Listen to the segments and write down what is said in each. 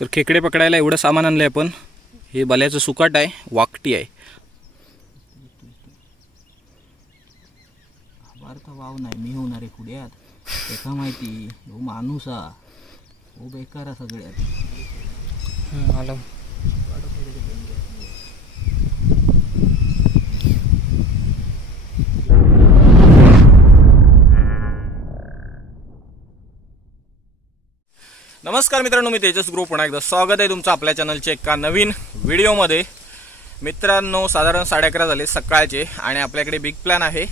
तर खेकडे पकडायला एवढं सामान आणलं आहे आपण. हे बल्याचं सुकाट आहे वाकटी आहे. वाव नाही मी होणार आहे पुढ्यात एका माहिती हो माणूस हा. हो बेकार सगळ्यात. आलं. नमस्कार मित्रांनो मी तेजस ग्रुप. पुन्हा एकदा स्वागत आहे तुमचं आपल्या चॅनलच्या एका नवीन व्हिडिओमध्ये. मित्रांनो साधारण साडे अकरा झाले सकाळचे आणि आपल्याकडे बिग प्लॅन आहे.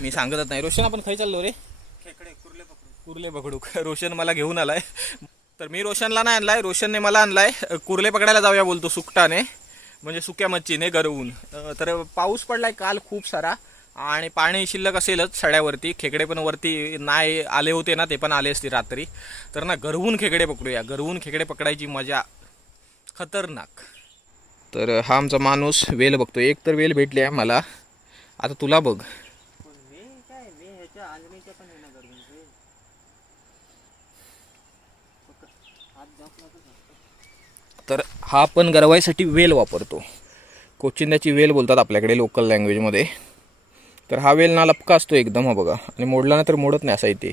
मी सांगतच नाही. रोशन आपण खाई चाललो रे. खेकडे कुर्ले पकडू. कुर्ले पकडू. रोशन मला घेऊन आलाय. तर मी रोशनला नाही आणलाय रोशनने मला आणलाय. कुर्ले पकडायला जाऊया बोलतो सुकटाने. म्हणजे सुक्या मच्छीने गरवून. तर पाऊस पडलाय काल खूप सारा. आणि पाणी शिल्लक असेलच सड्यावरती. खेकडे पण वरती नाही आले होते ना ते पण आले असते रात्री. तर ना गरवून खेकडे पकडूया. गरवून खेकडे पकडायची मजा खतरनाक. तर हा आमचा माणूस वेल बघतो एक तर वेल भेटली आहे मला. आता तुला बघ. तर हा पण गरवायसाठी वेल वापरतो. कोचिंद्याची वेल बोलतात आपल्याकडे लोकल लँग्वेजमध्ये तर हा वेल ना लपका असतो एकदम हा बघा. आणि मोडला ना तर मोडत नाही असा इथे.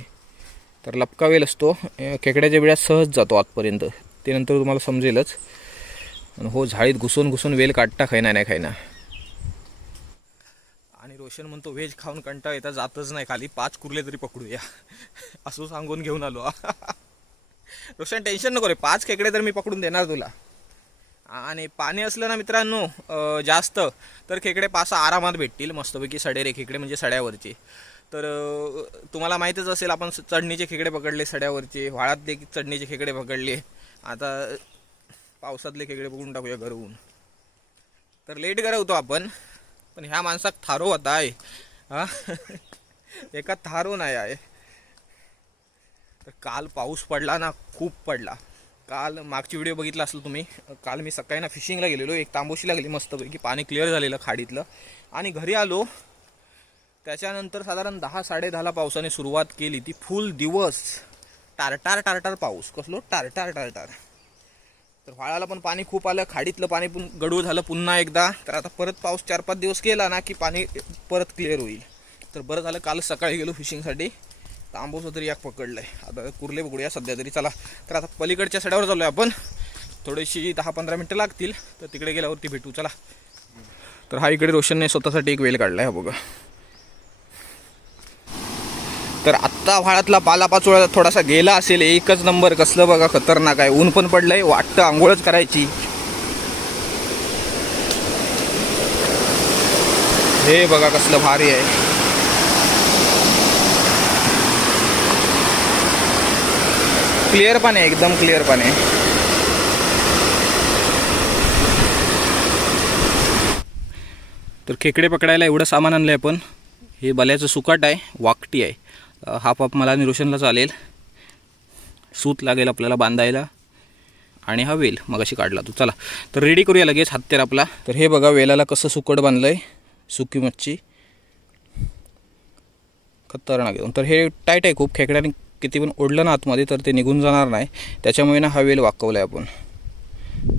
तर लपका वेल असतो. खेकड्याच्या वेळात सहज जातो आतपर्यंत. ते नंतर तुम्हाला समजेलच. आणि हो झाडीत घुसून घुसून वेल काढता खायना नाही खायना. आणि रोशन म्हणतो व्हेज खाऊन कंटाळ येता जातच नाही. खाली पाच कुर्ले तरी पकडूया. असं सांगून घेऊन आलो. रोशन टेन्शन नको रे. पाच खेकडे तर मी पकडून देणार तुला. आणि पाणी असलं ना मित्रांनो जास्त तर खेकडे पाच आरामात भेटतील मस्तपैकी सडेरे खेकडे म्हणजे सड्यावरचे. तर तुम्हाला माहीतच असेल आपण स- चढणीचे खेकडे पकडले सड्यावरचे वाळातले चढणीचे खेकडे पकडले. आता पावसातले खेकडे पकडून टाकूया गरवून तर लेट करवतो आपण पण ह्या माणसात थारो होता आहे हा? एका थारो नाही आहे तर काल पाऊस पडला ना खूप पडला. काल मागची व्हिडिओ बघितला असेल तुम्ही. काल मी सकाळी ना फिशिंगला गेलेलो. एक तांबोशीला गेली मस्तपैकी. पाणी क्लिअर झालेलं खाडीतलं. आणि घरी आलो. त्याच्यानंतर साधारण दहा साडे दहाला पावसाने सुरुवात केली. ती फुल दिवस. टारटार टारटार पाऊस. कसलो? टारटार टारटार. तर व्हाळाला पण पाणी खूप आलं. खाडीतलं पाणी पण गडूळ झालं पुन्हा एकदा. तर आता परत पाऊस चार पाच दिवस गेला ना की पाणी परत क्लिअर होईल. तर बरं झालं काल सकाळी गेलो फिशिंगसाठी तांबूस तरी एक पकडलंय. आता कुर्ले बघूया सध्या तरी. चला तर आता पलीकडच्या सड्यावर चाललोय आपण. थोडीशी दहा पंधरा मिनटं लागतील तर तिकडे गेल्यावरती भेटू. चला. तर हा इकडे रोशनने स्वतःसाठी एक वेल काढलाय हा बघा. तर आत्ता व्हाळातला पालापाचोळा थोडासा गेला असेल एकच नंबर. कसलं बघा खतरनाक आहे. ऊन पण पडलंय वाटतं आंघोळच करायची. हे बघा कसलं भारी आहे. क्लिअर पण आहे एकदम क्लिअर पण आहे. तर खेकडे पकडायला एवढं सामान आणलं आहे आपण. हे बल्याचं सुकाट आहे वाकटी आहे. अं, हा पाप मला निरोशनला चालेल. सूत लागेल आपल्याला बांधायला. आणि हा वेल मगाशी काढला तू. चला तर रेडी करूया लगेच हत्यार आपला. तर हे बघा वेलाला कसं सुकट बांधलं आहे सुकी मच्छी. खतरनाक तर हे टाईट आहे खूप. खेकड्याने किती पण ओढलं ना आतमध्ये तर ते निघून जाणार नाही. त्याच्यामुळे ना हा वेल वाकवला आहे आपण.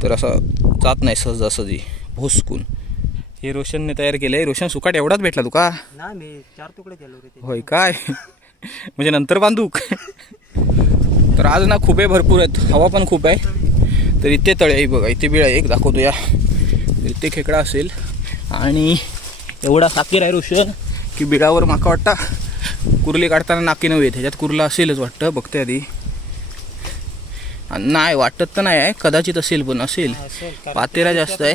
तर असं जात नाही सहजासहजी. भोसकून. हे रोशनने तयार केलं आहे रोशन सुकाट एवढाच भेटला तू का ना मी चार तुकडे केलो होय काय? म्हणजे नंतर बांधू. तर आज ना खुबे भरपूर आहेत. हवा पण खूप आहे. तर इथे तळे आहे बघा इथे बिळ आहे. एक दाखवतो या इथे खेकडा असेल. आणि एवढा साकीर आहे रोशन की बिळावर माका वाटता कुर्ली काढताना नाकी नव्हे ह्याच्यात कुर्ला असेलच वाटतं बघते आधी. नाही वाटत तर नाही आहे कदाचित असेल पण असेल. पातेरा जास्त आहे.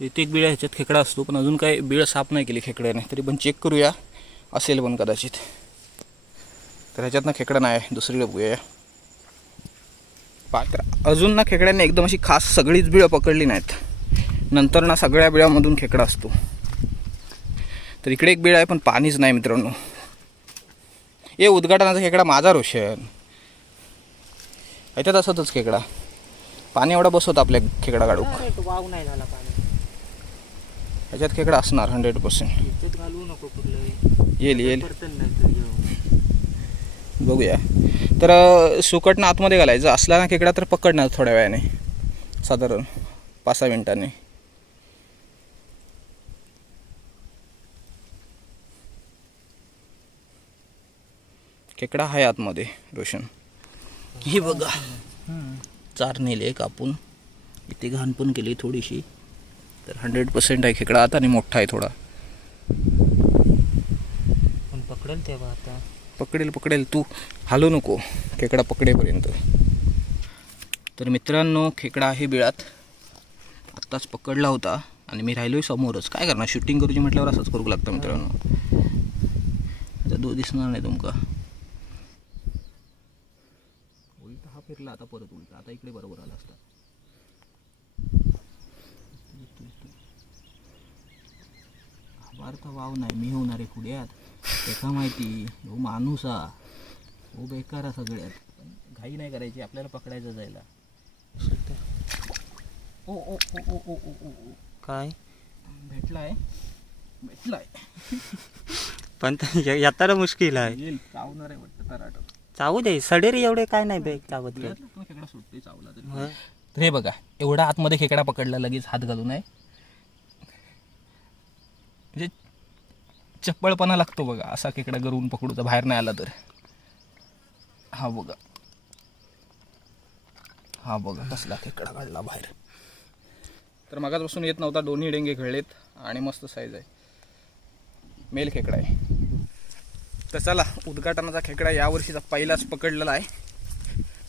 इथे एक बिळ आहे ह्याच्यात खेकडा असतो पण अजून काही बिळ साफ नाही केली खेकड्याने. तरी पण चेक करूया असेल पण कदाचित. तर ह्याच्यात ना खेकडा नाही आहे दुसरीकडे बघूया. पात्र अजून ना खेकड्याने एकदम अशी खास सगळीच बिळं पकडली नाहीत. नंतर ना सगळ्या बिळामधून खेकडा असतो. तर इकडे एक बिळ आहे पण पाणीच नाही मित्रांनो. ए उद्घाटनाचा खेकडा माझा रोशन. ह्याच्यात असतच खेकडा. पाणी एवढा बसवत आपल्या खेकडा काढू अरे तो वाव नाही झाला पाणी. ह्याच्यात खेकडा असणार हंड्रेड पर्सेंट घालवू नको येईल येईल. बघूया. तर सुकटनं आतमध्ये घालायचं. असला ना खेकडा तर पकडणार थोड्या वेळाने. साधारण पाच सहा मिनिटांनी. खेकडा आहे आतमध्ये रोशन. हे बघा. चार नेले कापून इथे घाण पण केली थोडीशी. तर हंड्रेड पर्सेंट आहे खेकडा आता आणि मोठा आहे थोडा. पण पकडेल तेव्हा आता. पकडेल पकडेल. तू हालू नको. खेकडा पकडेपर्यंत. तर मित्रांनो खेकडा आहे बिळात. आत्ताच पकडला होता आणि मी राहिलोय समोरच. काय करणार? शूटिंग करूची म्हटल्यावर असंच करू लागतं मित्रांनो. आता दो दिसणार नाही तुमका. सरकला आता परत उलटा. आता इकडे बरोबर आला असता. तर वाव नाही. मी होणार आहे कुड्यात त्याचा माहिती. हो माणूस हा. हो बेकार आहे सगळ्यात. घाई नाही करायची. आपल्याला पकडायचं जायला. ओ ओ ओ ओ ओ ओ ओ काय? भेटलाय. भेटलाय. पण येताना मुश्किल आहे. येईल. चावणार आहे वाटतं तराट. चावू दे. सडेरी एवढे काय नाही बेग चावत. रे. खेकडा सुटते चावला तरी. हं. तर हे बघा एवढा आतमध्ये खेकडा पकडला लगेच हात घालून आहे म्हणजे चप्पळपणा लागतो बघा असा खेकडा गरवून पकडूचा बाहेर नाही आला तर. हा बघा. हा बघा कसला खेकडा काढला बाहेर. तर मागासपासून येत नव्हता दोन्ही डेंगे खेळलेत आणि मस्त साईज आहे. मेल खेकडा आहे. तर चला उद्घाटनाचा खेकडा यावर्षीचा पहिलाच पकडलेला आहे.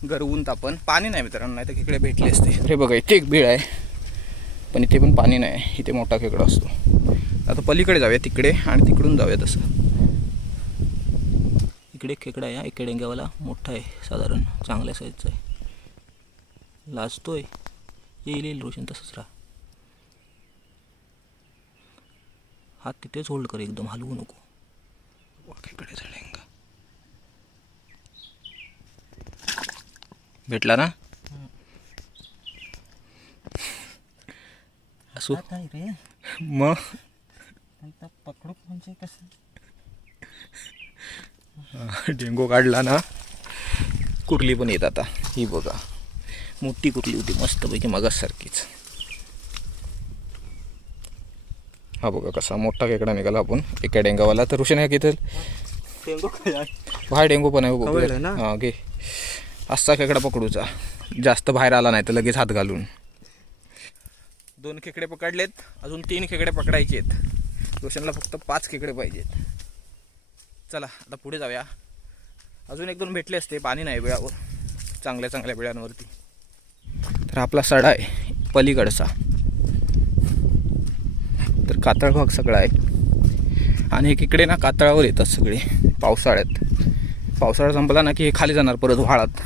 गरवून तापण पाणी नाही मित्रांनो नाही तर खेकडे भेटले असते. अरे बघा इथे एक बीळ आहे. पण इथे पण पाणी नाही. आहे इथे मोठा खेकडा असतो. आता पलीकडे जाऊया तिकडे आणि तिकडून जाऊया तसं. इकडे एक खेकडा आहे इकडे डेंग्यावाला मोठा आहे साधारण चांगल्या साईजचा आहे. लाजतोय. येईल येईल रोशन तसंच राहा. हात तिथेच होल्ड कर एकदम हलवू नको. भेटला ना? असू. रे. मग? आता पकडू म्हणजे कसं? डेंगू काढला ना? कुर्ली पण येत आता. ही बघा. मोठी कुर्ली होती मस्तपैकी मगासारखीच हा बघा कसा मोठा खेकडा निघाला आपण. एका डेंगावाला तर किती टेंगो काय बाहेर डेंगू पण आहे हो? हा घे. असा खेकडा पकडूचा. जास्त बाहेर आला नाही तर लगेच हात घालून. दोन खेकडे पकडलेत अजून तीन खेकडे पकडायचे आहेत. रोशनला फक्त पाच खेकडे पाहिजेत. चला आता पुढे जाऊया. अजून एक दोन भेटले असते पाणी नाही बिळावर चांगल्या चांगल्या बिळांवरती तर आपला सडा आहे पलीकडचा. तर कातळ भाग सगळा आहे. आणि एक इकडे ना कातळावर येतात सगळे पावसाळ्यात. पावसाळा संपला ना की हे खाली जाणार परत व्हाळात.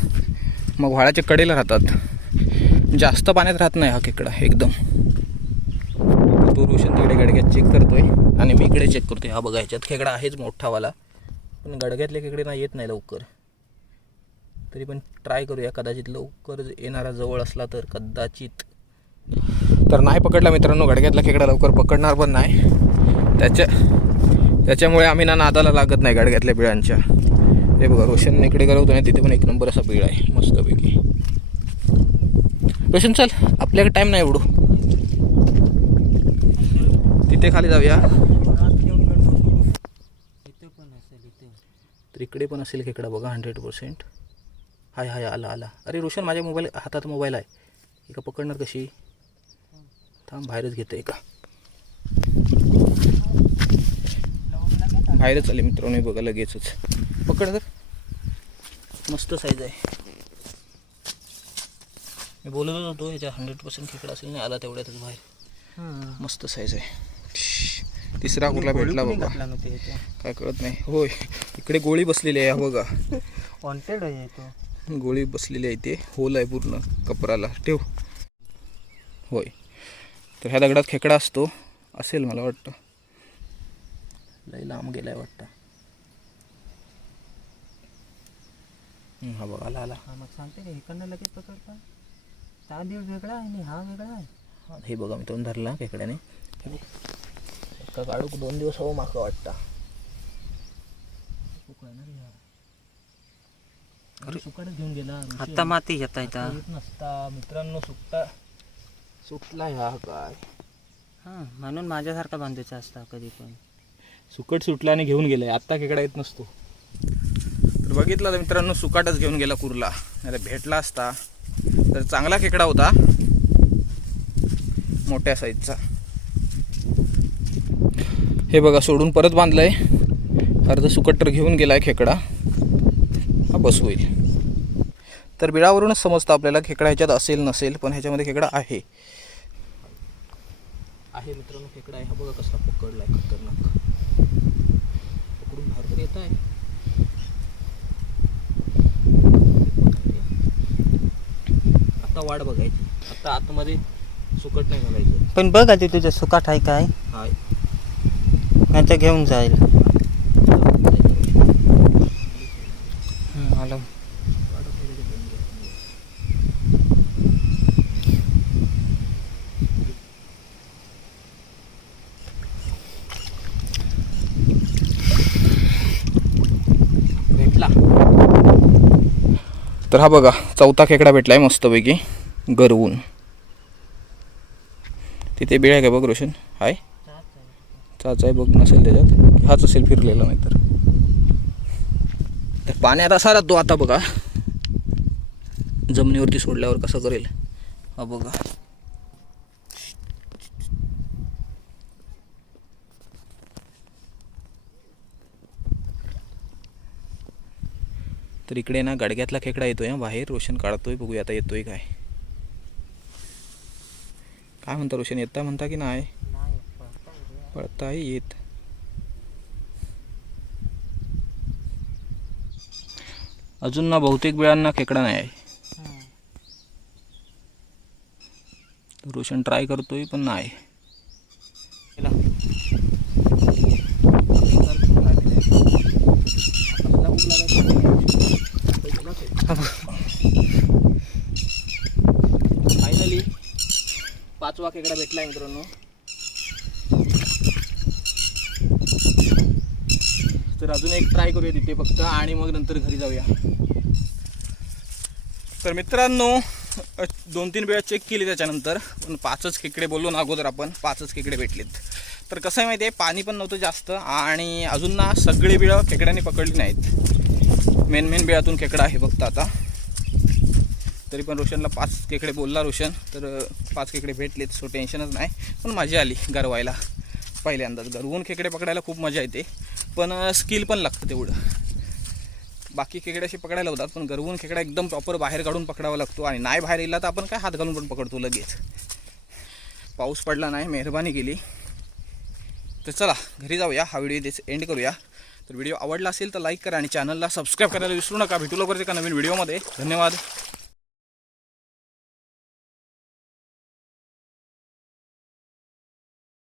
मग व्हाळाच्या कडेला राहतात. जास्त पाण्यात राहत नाही हा खेकडा एकदम. तो रोशन तिकडे गडग्यात चेक करतोय आणि मी इकडे चेक करतोय. हा बघा ह्याच्यात खेकडा आहेच मोठावाला. पण गडग्यातले खेकडे ना येत नाही लवकर. तरी पण ट्राय करूया. कदाचित लवकर येणारा जवळ असला तर कदाचित. तर नाही पकडला मित्रांनो गडग्यातला खेकडा लवकर पकडणार पण नाही. त्याच्या त्याच्यामुळे आम्ही ना नादाला लागत नाही गाडग्यातल्या बिळांच्या. हे बघा रोशन इकडे गेलो होतो ना तिथे पण एक नंबर असा बिळ आहे मस्तपैकी. रोशन चल आपल्याकडे टाईम नाही एवढं. तिथे खाली जाऊया. इथे पण असेल इथे तर इकडे पण असेल खेकडा बघा हंड्रेड पर्सेंट हाय हाय आला आला. अरे रोशन माझ्या मोबाईल हातात मोबाईल आहे. एका पकडणार कशी? थांब बाहेरच घेते एका बाहेरच आले मित्रांनो हे बघा लगेचच. पकड तर मस्त साईज आहे. मी बोलत होतो याच्या हंड्रेड पर्सेंट खेकडा असेल नाही आला तेवढ्यातच बाहेर. मस्त साईज आहे. तिसरा कुठला भेटला बाबा. काय कळत नाही. होय इकडे गोळी बसलेली आहे बघा. वॉन्टेड आहे तो. गोळी बसलेली आहे ते. होल आहे पूर्ण कपराला. ठेव. होय. तर ह्या दगडात खेकडा असतो असेल मला वाटतं. लई लांब गेलाय वाटतं. हं, हा बघा आला आला हा मग सांगते का इकडनं लगेच पकडता? दिवस वेगळा आहे आणि हा वेगळा आहे. हा, हे बघा मी तोंड धरला खेकड्याने. हे बघ. एका काढूक दोन दिवस हवं मागं वाटतं. घरी सुकाडच घेऊन गेला ऋषी. आता माती घेता येत नसता मित्रांनो सुकता. सुटला ह्या काय. हा म्हणून माझ्यासारखा बांधायचा असता कधी पण. सुकट सुटला आणि घेऊन गेलाय. आत्ता खेकडा येत नसतो. तर बघितलं तर मित्रांनो सुकाटच घेऊन गेला कुर्ला. नाही भेटला असता. तर चांगला खेकडा होता. मोठ्या साईजचा हे बघा सोडून परत बांधलंय. अर्ध सुकट तर घेऊन गेलाय खेकडा. हा बस होईल. तर बिळावरूनच समजतं आपल्याला खेकडा ह्याच्यात असेल नसेल पण ह्याच्यामध्ये खेकडा आहे. आहे मित्रांनो खेकडा आहे. हा बघा कसा पकडलाय खतरनाक. आहे आता वाट बघायची. आता आतमध्ये सुकट नाही घालायचं. पण बघ आधी तुझं सुकाट आहे काय. हाय. नाही तर घेऊन जाईल हं, आलं भेटला तर हा बघा चौथा खेकडा भेटला आहे मस्तपैकी गरवून. तिथे बिळ आहे का बघ रोशन. हाय. चाच आहे बघ नसेल त्याच्यात. हाच असेल फिरलेला नाही तर पाण्यात असा तो आता बघा. जमिनीवरती सोडल्यावर कसं करेल? हा बघा. तर इकडे ना गडग्यातला खेकडा येतोय बाहेर. रोशन काढतोय बघूया आता येतोय काय. काय म्हणता रोशन येता म्हणता की नाही? पळताय येत. अजून ना बहुतेक वेळांना खेकडा नाही आहे. रोशन ट्राय करतोय पण नाही. पाचवा खेकडा भेटला मित्रांनो. तर अजून एक ट्राय करूया तिथे फक्त आणि मग नंतर घरी जाऊया. तर मित्रांनो दोन तीन वेळा चेक केली त्याच्यानंतर. पण पाचच खेकडे बोललो ना अगोदर आपण पाचच खेकडे भेटलेत. तर कसं आहे माहिती आहे पाणी पण नव्हतं जास्त आणि अजून ना सगळी बिळं खेकड्याने पकडली नाहीत. मेन मेन बिळातून खेकडा आहे फक्त आता. तरी पण रोशनला पाच खेकडे बोलला रोशन तर पाच खेकडे भेटलेत सो टेन्शनच नाही. पण मजा आली गरवायला. पहिल्यांदाच गरवून खेकडे पकडायला खूप मजा येते. पण स्किल पण लागतं तेवढं. बाकी खेकडे असे पकडायला होतात पण गरवून खेकडा एकदम प्रॉपर बाहेर काढून पकडावा लागतो. आणि नाही बाहेर येला तर आपण काय हात घालून पण पकडतो लगेच. पाऊस पडला नाही मेहरबानी केली. तर चला घरी जाऊया. हा व्हिडिओ इथेच एंड करूया. तर व्हिडिओ आवडला असेल तर लाईक करा आणि चॅनलला सबस्क्राईब करायला विसरू नका. भेटू लवकरच एका नवीन व्हिडिओमध्ये. धन्यवाद.